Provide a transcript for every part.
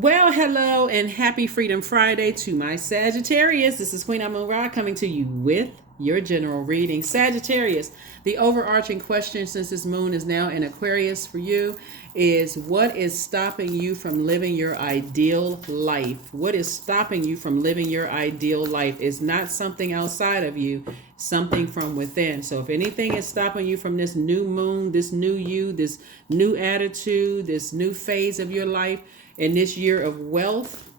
Well, hello and happy Freedom Friday to my Sagittarius. This is Queen Amun Ra coming to you with your general reading. Sagittarius, the overarching question since this moon is now in Aquarius for you is what is stopping you from living your ideal life? What is stopping you from living your ideal life is not something outside of you, something from within. So if anything is stopping you from this new moon, this new you, this new attitude, this new phase of your life, in this year of wealth,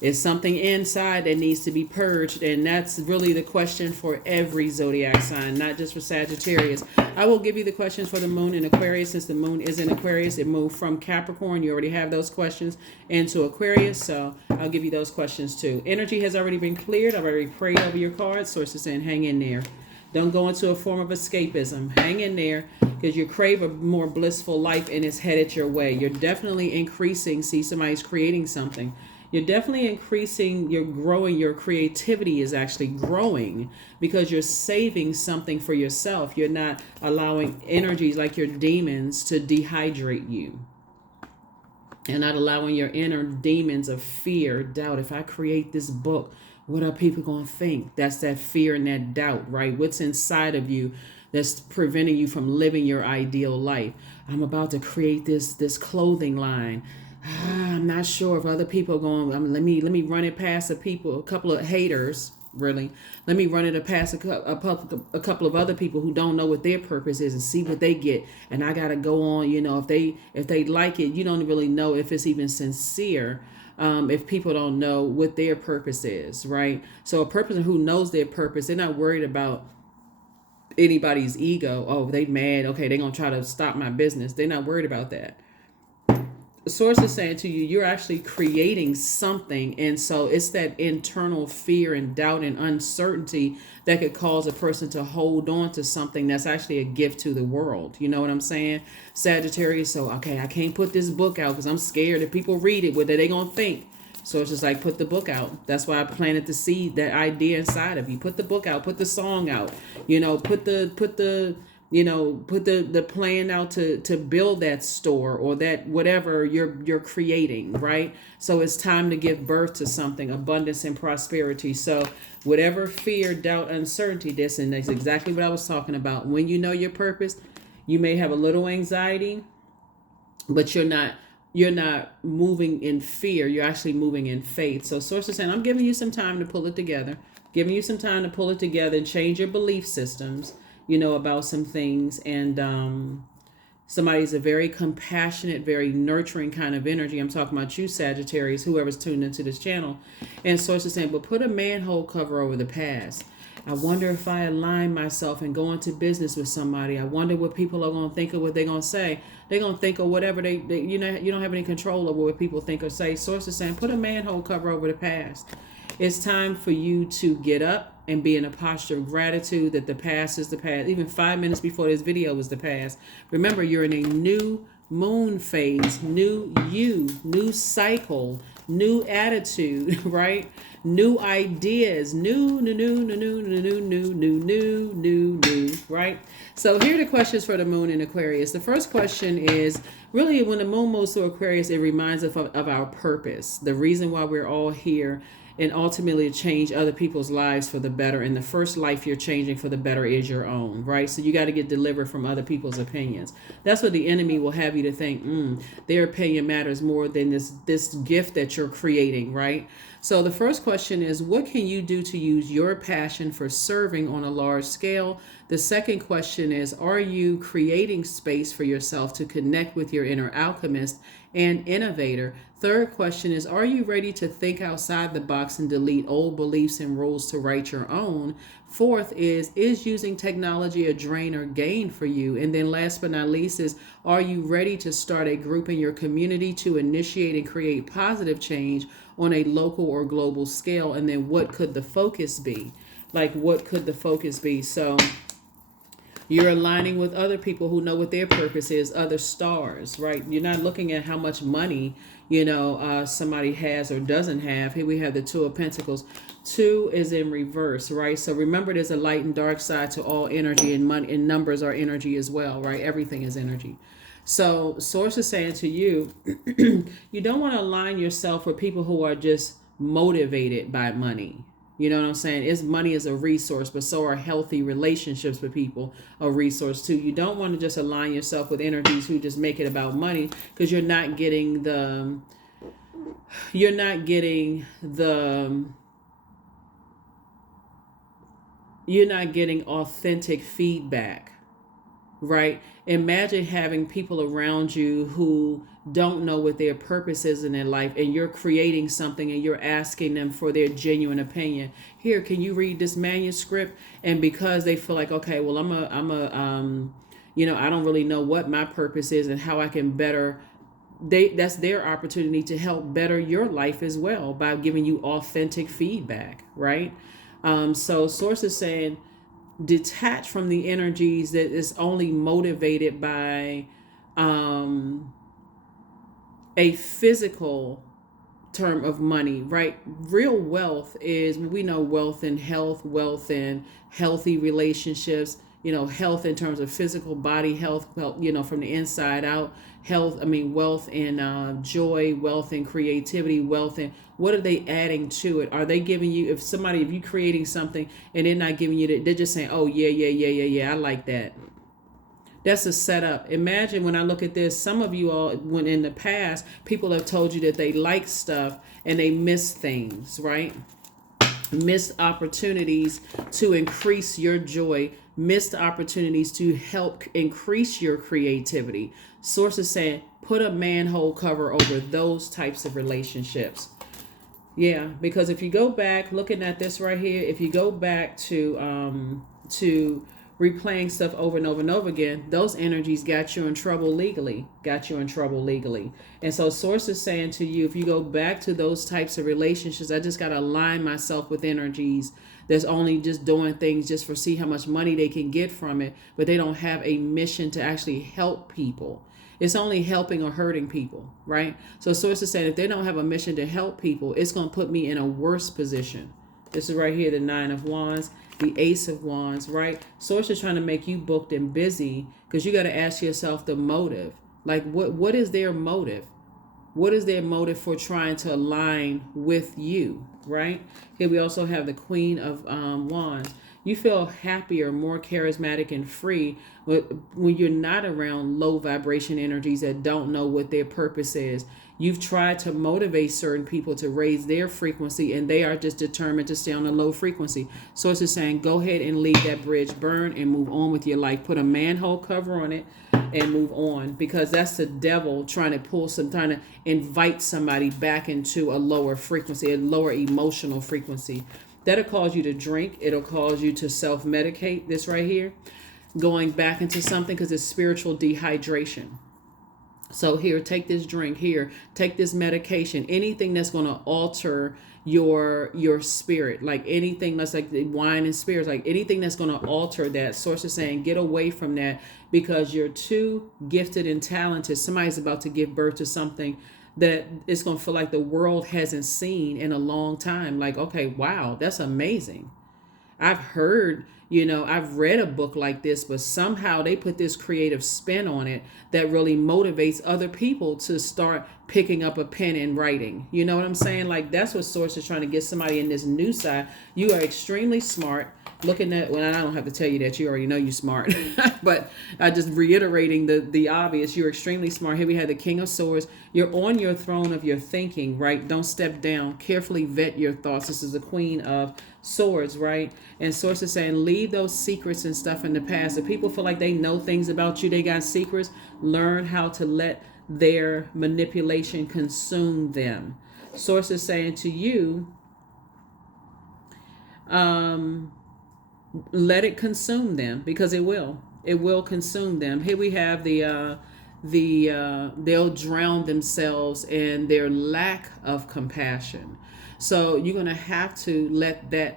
is something inside that needs to be purged. And that's really the question for every zodiac sign, not just for Sagittarius. I will give you the questions for the moon in Aquarius. Since the moon is in Aquarius, it moved from Capricorn. You already have those questions into Aquarius, so I'll give you those questions too. Energy has already been cleared. I've already prayed over your cards. Source is saying hang in there. Don't go into a form of escapism. Hang in there because you crave a more blissful life and it's headed your way. You're definitely increasing. See, somebody's creating something. You're definitely increasing. You're growing. Your creativity is actually growing because you're saving something for yourself. You're not allowing energies like your demons to dehydrate you. And not allowing your inner demons of fear, doubt. If I create this book, what are people going to think? That's that fear and that doubt, right? What's inside of you that's preventing you from living your ideal life? I'm about to create this clothing line. I'm not sure if other people are going. Let me run it past a couple of haters. Really, let me run it past a couple of other people who don't know what their purpose is and see what they get. And I gotta go on. If they like it, you don't really know if it's even sincere. If people don't know what their purpose is, right? So a person who knows their purpose, they're not worried about anybody's ego. Oh, they mad. Okay, they're going to try to stop my business. They're not worried about that. The source is saying to you, you're actually creating something. And so it's that internal fear and doubt and uncertainty that could cause a person to hold on to something that's actually a gift to the world. You know what I'm saying? Sagittarius. So, okay, I can't put this book out because I'm scared if people read it, what are they going to think? So it's just like, put the book out. That's why I planted the seed, that idea inside of you. Put the book out, put the song out, put the plan out to build that store or that whatever you're creating, right? So it's time to give birth to something, abundance and prosperity. So whatever fear, doubt, uncertainty, and that's exactly what I was talking about. When you know your purpose, you may have a little anxiety, but you're not moving in fear. You're actually moving in faith. So source is saying, I'm giving you some time to pull it together, and change your belief systems, about some things. And somebody's a very compassionate, very nurturing kind of energy. I'm talking about you, Sagittarius, whoever's tuned into this channel. And source is saying, but put a manhole cover over the past. I wonder if I align myself and go into business with somebody. I wonder what people are going to think of what they're going to say. They're going to think of whatever they you don't have any control over what people think or say. Source is saying, put a manhole cover over the past. It's time for you to get up and be in a posture of gratitude that the past is the past. Even 5 minutes before this video was the past. Remember, you're in a new moon phase, new you, new cycle, new attitude, right? New ideas, new, right? So here are the questions for the moon in Aquarius. The first question is, really, when the moon moves to Aquarius, it reminds us of our purpose, the reason why we're all here, and ultimately to change other people's lives for the better. And the first life you're changing for the better is your own, right? So you got to get delivered from other people's opinions. That's what the enemy will have you to think, their opinion matters more than this gift that you're creating, right? So the first question is, what can you do to use your passion for serving on a large scale? The second question is, are you creating space for yourself to connect with your inner alchemist and innovator? Third question is, are you ready to think outside the box and delete old beliefs and rules to write your own? Fourth is using technology a drain or gain for you? And then last but not least is, are you ready to start a group in your community to initiate and create positive change on a local or global scale? And then what could the focus be? So you're aligning with other people who know what their purpose is, other stars, right? You're not looking at how much money, somebody has or doesn't have. Here we have the Two of Pentacles. 2 is in reverse, right? So remember, there's a light and dark side to all energy, and money and numbers are energy as well, right? Everything is energy. So source is saying to you, you don't want to align yourself with people who are just motivated by money. You know what I'm saying? It's money is a resource, but so are healthy relationships with people a resource too. You don't want to just align yourself with energies who just make it about money, because you're not getting authentic feedback, right? Imagine having people around you who don't know what their purpose is in their life, and you're creating something and you're asking them for their genuine opinion. Here, can you read this manuscript? And because they feel like, okay, well, I don't really know what my purpose is and how I can better. That's their opportunity to help better your life as well by giving you authentic feedback, right? So source is saying, detach from the energies that is only motivated by a physical term of money, right? Real wealth is, we know wealth in health, wealth in healthy relationships, health in terms of physical body health, from the inside out, wealth in joy, wealth in creativity, wealth in, what are they adding to it? Are they giving you, if you creating something and they're not giving you that, they're just saying, oh yeah, I like that. That's a setup. Imagine when I look at this, some of you all, when in the past, people have told you that they like stuff and they miss things, right? Missed opportunities to increase your joy, missed opportunities to help increase your creativity. Source is saying, put a manhole cover over those types of relationships. Yeah, because if you go back, looking at this right here, if you go back to replaying stuff over and over and over again, those energies got you in trouble legally. And so source is saying to you, if you go back to those types of relationships, I just got to align myself with energies that's only just doing things just for see how much money they can get from it, but they don't have a mission to actually help people. It's only helping or hurting people, right? So source is saying, if they don't have a mission to help people, it's going to put me in a worse position. This is right here, the 9 of Wands, the Ace of Wands, right? Source is trying to make you booked and busy, because you got to ask yourself the motive. Like, what is their motive? What is their motive for trying to align with you, right? Here we also have the Queen of Wands. You feel happier, more charismatic and free when you're not around low vibration energies that don't know what their purpose is. You've tried to motivate certain people to raise their frequency, and they are just determined to stay on a low frequency. So it's just saying, go ahead and leave that bridge burn and move on with your life. Put a manhole cover on it and move on, because that's the devil trying to invite somebody back into a lower frequency, a lower emotional frequency. That'll cause you to drink. It'll cause you to self-medicate, this right here, going back into something, because it's spiritual dehydration. So here, take this drink. Here, take this medication. Anything that's going to alter your spirit, like anything that's like the wine and spirits, like anything that's going to alter that. Source is saying, get away from that, because you're too gifted and talented. Somebody's about to give birth to something that it's going to feel like the world hasn't seen in a long time. Like, okay, wow, that's amazing. I've read a book like this, but somehow they put this creative spin on it that really motivates other people to start picking up a pen and writing. You know what I'm saying? Like, that's what Source is trying to get somebody in this new side. You are extremely smart. Looking at, well, I don't have to tell you that, you already know you're smart, but I just reiterating the obvious. You're extremely smart. Here we have the King of Swords. You're on your throne of your thinking, right? Don't step down. Carefully vet your thoughts. This is the Queen of Swords, right? And Source is saying, leave those secrets and stuff in the past. If people feel like they know things about you, they got secrets, learn how to let their manipulation consume them. Source is saying to you, let it consume them, because it will consume them. Here we have they'll drown themselves in their lack of compassion. So you're going to have to let that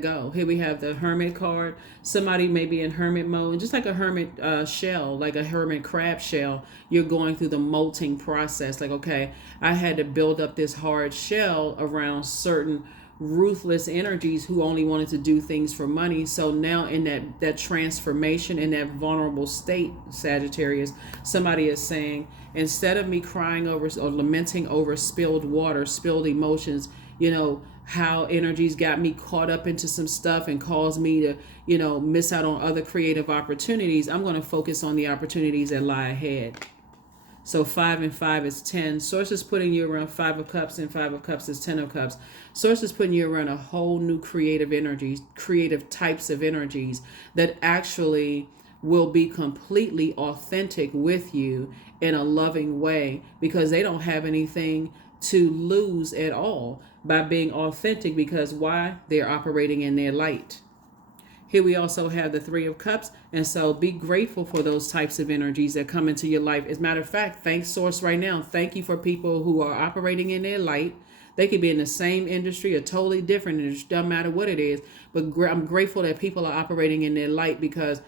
go. Here we have the Hermit card. Somebody may be in hermit mode, just like a hermit shell, like a hermit crab shell. You're going through the molting process. Like, okay, I had to build up this hard shell around certain ruthless energies who only wanted to do things for money. So now in that transformation, in that vulnerable state, Sagittarius, somebody is saying, instead of me crying over or lamenting over spilled water, spilled emotions, how energies got me caught up into some stuff and caused me to, miss out on other creative opportunities, I'm going to focus on the opportunities that lie ahead. So 5 and 5 is 10. Source is putting you around 5 of Cups, and 5 of Cups is 10 of Cups. Source is putting you around a whole new creative energies, creative types of energies that actually will be completely authentic with you in a loving way, because they don't have anything to lose at all by being authentic. Because why? They're operating in their light. Here we also have the 3 of Cups. And so be grateful for those types of energies that come into your life. As a matter of fact, thank Source right now. Thank you for people who are operating in their light. They could be in the same industry or totally different. It doesn't matter what it is. But I'm grateful that people are operating in their light, because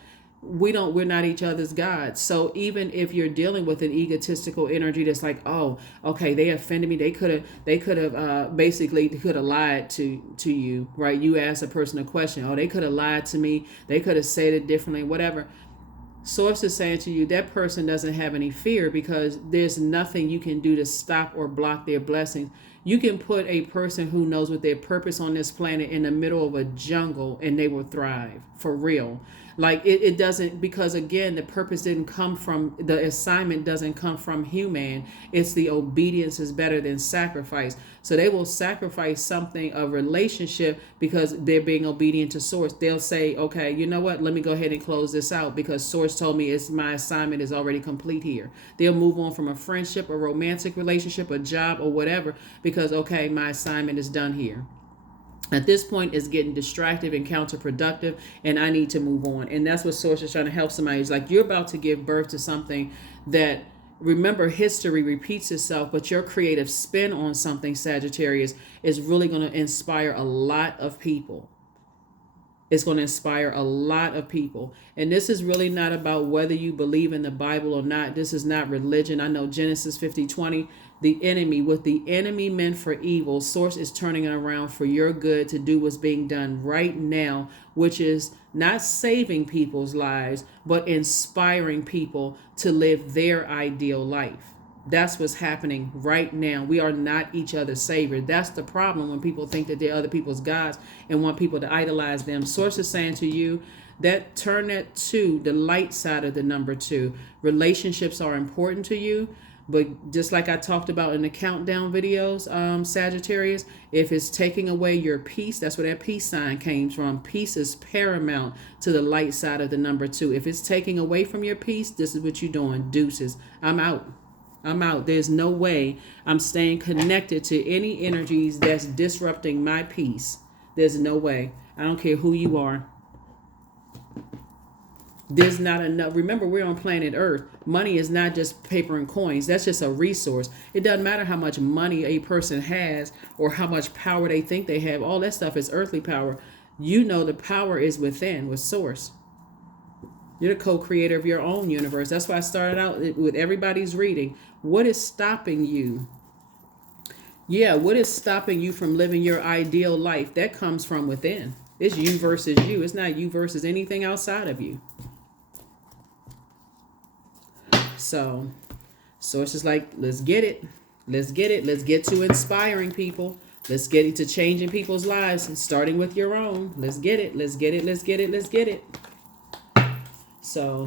we're not each other's gods. So even if you're dealing with an egotistical energy that's like, oh, okay, they offended me, they could have basically could have lied to you, right? You ask a person a question, oh, they could have lied to me, they could have said it differently, whatever. Source is saying to you, that person doesn't have any fear, because there's nothing you can do to stop or block their blessings. You can put a person who knows what their purpose on this planet in the middle of a jungle and they will thrive, for real. Like it doesn't, because again, the purpose didn't come from, the assignment doesn't come from human. It's the obedience is better than sacrifice. So they will sacrifice something, a relationship, because they're being obedient to Source. They'll say, okay, you know what? Let me go ahead and close this out, because Source told me my assignment is already complete here. They'll move on from a friendship, a romantic relationship, a job, or whatever, because, okay, my assignment is done here. At this point, it's getting distracted and counterproductive, and I need to move on. And that's what Source is trying to help somebody. It's like, you're about to give birth to something that, remember, history repeats itself, but your creative spin on something, Sagittarius, is really going to inspire a lot of people. It's going to inspire a lot of people. And this is really not about whether you believe in the Bible or not. This is not religion. I know Genesis 50:20, the enemy, what the enemy meant for evil, Source is turning it around for your good, to do what's being done right now, which is not saving people's lives, but inspiring people to live their ideal life. That's what's happening right now. We are not each other's savior. That's the problem when people think that they're other people's gods and want people to idolize them. Source is saying to you that turn that to the light side of the number 2. Relationships are important to you, but just like I talked about in the countdown videos, Sagittarius, if it's taking away your peace, that's where that peace sign came from. Peace is paramount to the light side of the number 2. If it's taking away from your peace, this is what you're doing. Deuces. I'm out. There's no way I'm staying connected to any energies that's disrupting my peace. There's no way. I don't care who you are. There's not enough. Remember, we're on planet Earth. Money is not just paper and coins. That's just a resource. It doesn't matter how much money a person has or how much power they think they have. All that stuff is earthly power. You know the power is within, with Source. You're the co-creator of your own universe. That's why I started out with everybody's reading. What is stopping you? Yeah, what is stopping you from living your ideal life? That comes from within. It's you versus you. It's not you versus anything outside of you. So, Source is like, let's get it. Let's get it. Let's get to inspiring people. Let's get into changing people's lives, and starting with your own. Let's get it. Let's get it. Let's get it. Let's get it. So,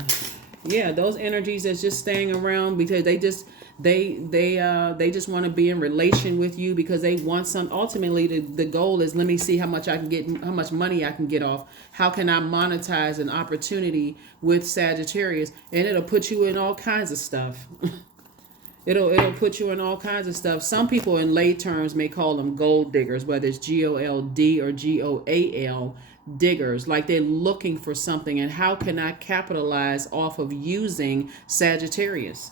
yeah, those energies that's just staying around because they just want to be in relation with you, because they want some. Ultimately, the goal is, let me see how much I can get, how much money I can get off. How can I monetize an opportunity with Sagittarius? And it'll put you in all kinds of stuff. It'll put you in all kinds of stuff. Some people in lay terms may call them gold diggers, whether it's GOLD or GOAL. Diggers, like they're looking for something, and how can I capitalize off of using Sagittarius?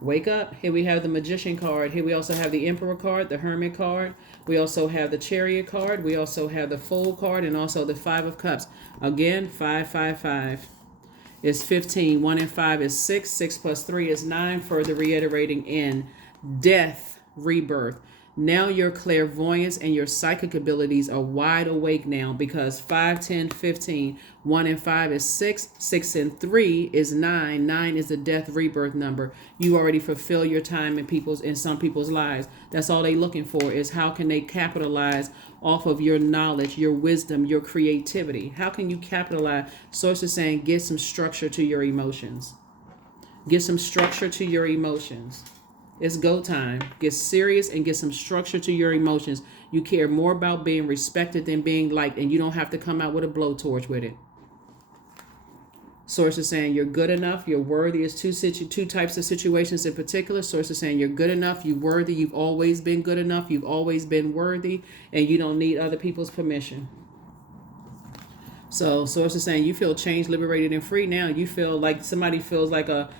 Wake up. Here we have the Magician card. Here we also have the Emperor card, the Hermit card. We also have the Chariot card. We also have the Fool card, and also the 5 of Cups. Again, 5, 5, 5 is 15. 1 and 5 is 6. 6 plus 3 is 9. Further reiterating in death, rebirth. Now your clairvoyance and your psychic abilities are wide awake now, because 5, 10, 15, 1 and 5 is 6, 6 and 3 is 9, 9 is the death rebirth number. You already fulfill your time in some people's lives. That's all they looking for, is how can they capitalize off of your knowledge, your wisdom, your creativity. How can you capitalize? Source is saying get some structure to your emotions. Get some structure to your emotions. It's go time. Get serious and get some structure to your emotions. You care more about being respected than being liked, and you don't have to come out with a blowtorch with it. Source is saying you're good enough, you're worthy. Is two types of situations in particular. Source is saying you're good enough, you're worthy, you've always been good enough, you've always been worthy, and you don't need other people's permission. So Source is saying you feel changed, liberated, and free now. You feel like somebody feels like a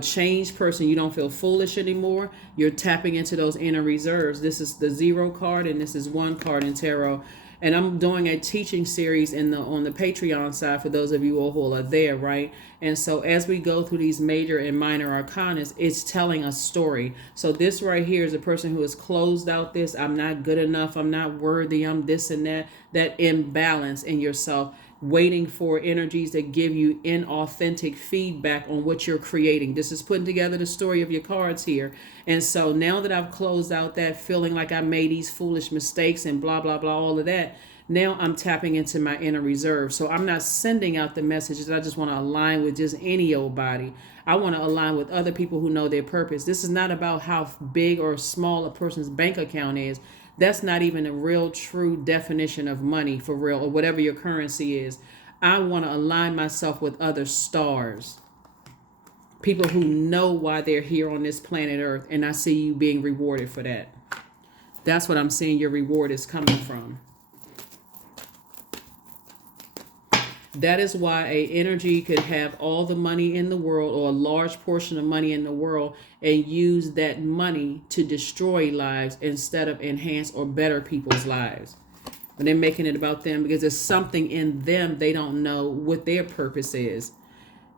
changed person. You don't feel foolish anymore. You're tapping into those inner reserves. This is the 0 card, and this is 1 card in tarot. And I'm doing a teaching series on the Patreon side for those of you all who are there, right? And so as we go through these major and minor arcanas, it's telling a story. So this right here is a person who has closed out this, I'm not good enough, I'm not worthy, I'm this and that imbalance in yourself, waiting for energies that give you inauthentic feedback on what you're creating. This is putting together the story of your cards here. And so now that I've closed out that feeling like I made these foolish mistakes and blah, blah, blah, all of that, now I'm tapping into my inner reserve. So I'm not sending out the messages. I just want to align with just any old body. I want to align with other people who know their purpose. This is not about how big or small a person's bank account is. That's not even a real true definition of money for real, or whatever your currency is. I want to align myself with other stars. People who know why they're here on this planet Earth, and I see you being rewarded for that. That's what I'm seeing your reward is coming from. That is why a energy could have all the money in the world, or a large portion of money in the world, and use that money to destroy lives instead of enhance or better people's lives. But they're making it about them because there's something in them they don't know what their purpose is.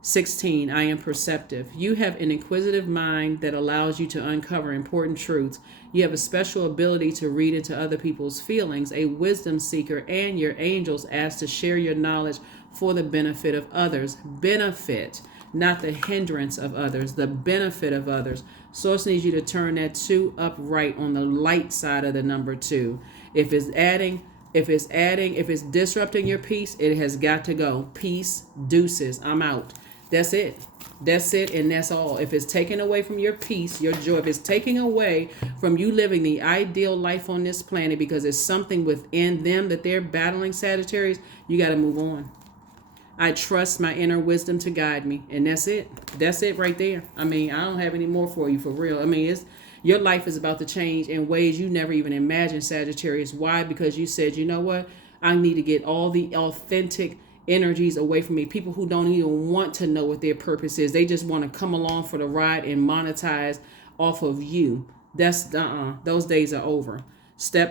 16, I am perceptive. You have an inquisitive mind that allows you to uncover important truths. You have a special ability to read into other people's feelings, a wisdom seeker, and your angels ask to share your knowledge for the benefit of others. Benefit, not the hindrance of others, the benefit of others. Source needs you to turn that 2 upright on the light side of the number 2. If it's disrupting your peace, it has got to go. Peace, deuces, I'm out. That's it. That's it, and that's all. If it's taken away from your peace, your joy, if it's taking away from you living the ideal life on this planet because there's something within them that they're battling, Sagittarius, you got to move on. I trust my inner wisdom to guide me, and that's it. That's it right there. I mean, I don't have any more for you, for real. I mean, your life is about to change in ways you never even imagined, Sagittarius. Why? Because you said, you know what? I need to get all the authentic energies away from me. People who don't even want to know what their purpose is. They just want to come along for the ride and monetize off of you. That's those days are over.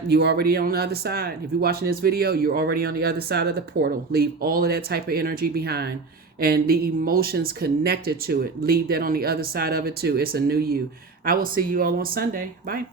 You're already on the other side. If you're watching this video, you're already on the other side of the portal. Leave all of that type of energy behind, and the emotions connected to it, leave that on the other side of it too. It's a new you. I will see you all on Sunday. Bye.